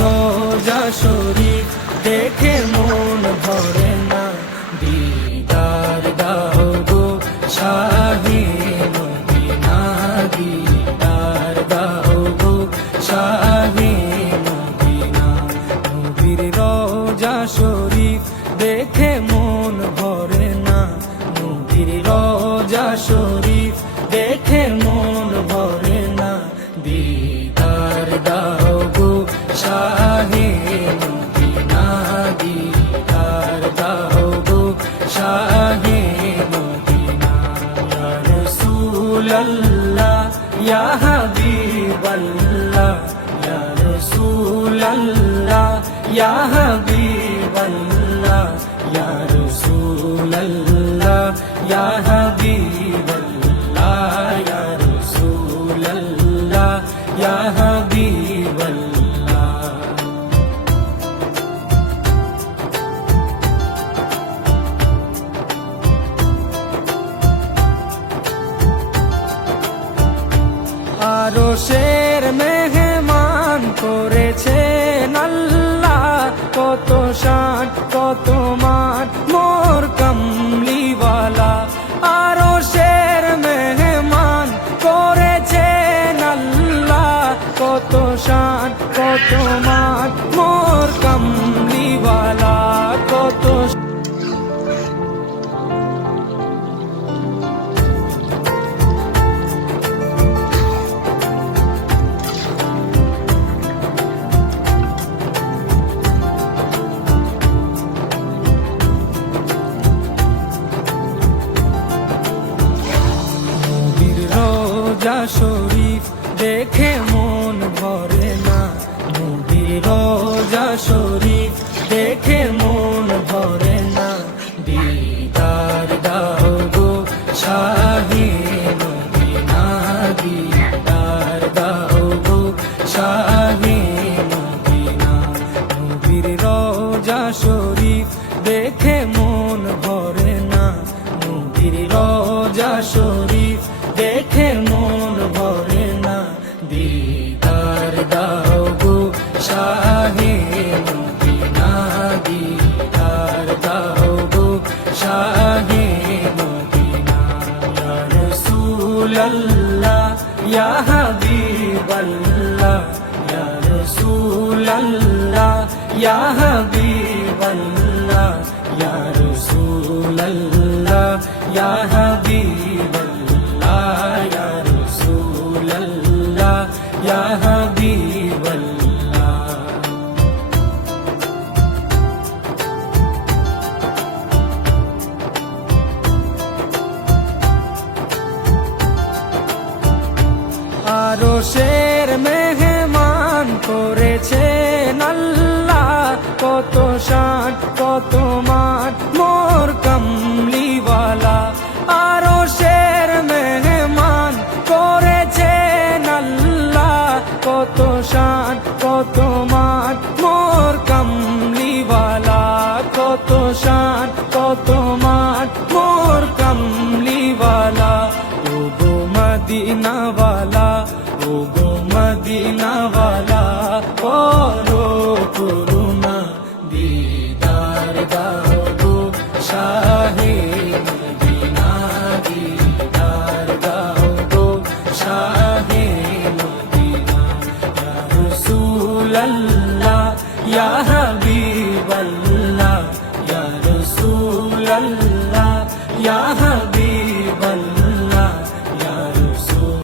রোজা শরীফ দেখে মন ভরে না, দিদার দাও গো শাহে মদিনা, দিদার দাও গো শাহে মদিনা। নবীর রোজা শরীফ দেখে মন ভরে না, নবীর রোজা শরীফ দেখে মন ভরে না, দিদার দাও গো শাহে মদিনা, দিদার দাও গো শাহে মদিনা। ইয়া রাসূলাল্লাহ ইয়া হাবিবাল্লাহ, ইয়া রাসূলাল্লাহ ইয়া হাবিবাল্লাহ, ইয়া রাসূলাল্লাহ ইয়া হাবিবাল্লাহ, ইয়া রাসূলাল্লাহ ইয়া হাবিবাল্লাহ। আরশের মেহমান করেছেন আল্লাহ, কত শান কত মান মোর কামলিওয়ালা। আরশের মেহমান করেছেন আল্লাহ, কত শান কত মান মোর কামলিওয়ালা, কত রোজা শরীফ দেখে মন ভরে না, নবীর রোজা শরীফ দেখে মন ভরে না, দিদার দাও গো শাহে মদিনা, দিদার দাও গো শাহে মদিনা। নবীর রোজা শরীফ দেখে মন ভরে না, নবীর রোজা শরীফ দেখে মন ভরে না, দিদার দাও গো শাহে মদিনা, দিদার দাও গো শাহে মদিনা। ইয়া রাসূলাল্লাহ ইয়া হাবিবাল্লাহ, ইয়া রাসূলাল্লাহ ইয়া হাবিবাল্লাহ, ইয়া রাসূলাল্লাহ ইয়া হাবিবাল্লাহ, ইয়া রাসূলাল্লাহ ইয়া হাবিবাল্লাহ। আরশের মেহমান করেছেন আল্লাহ, কত শান কত মান মোর কামলিওয়ালা। আরশের মেহমান করেছেন আল্লাহ, কত শান কত মান মোর কামলিওয়ালা, কত শান কত মান মোর কামলিওয়ালা। ও গো মদিনাওয়ালা, ও গো মদিনাওয়ালা, করো করুণা, দিদার দাও গো শাহে মদিনা, দিদার দাও গো শাহে মদিনা। ইয়া রাসূলাল্লাহ ইয়া হাবিবাল্লাহ, ইয়া রাসূলাল্লাহ ইয়া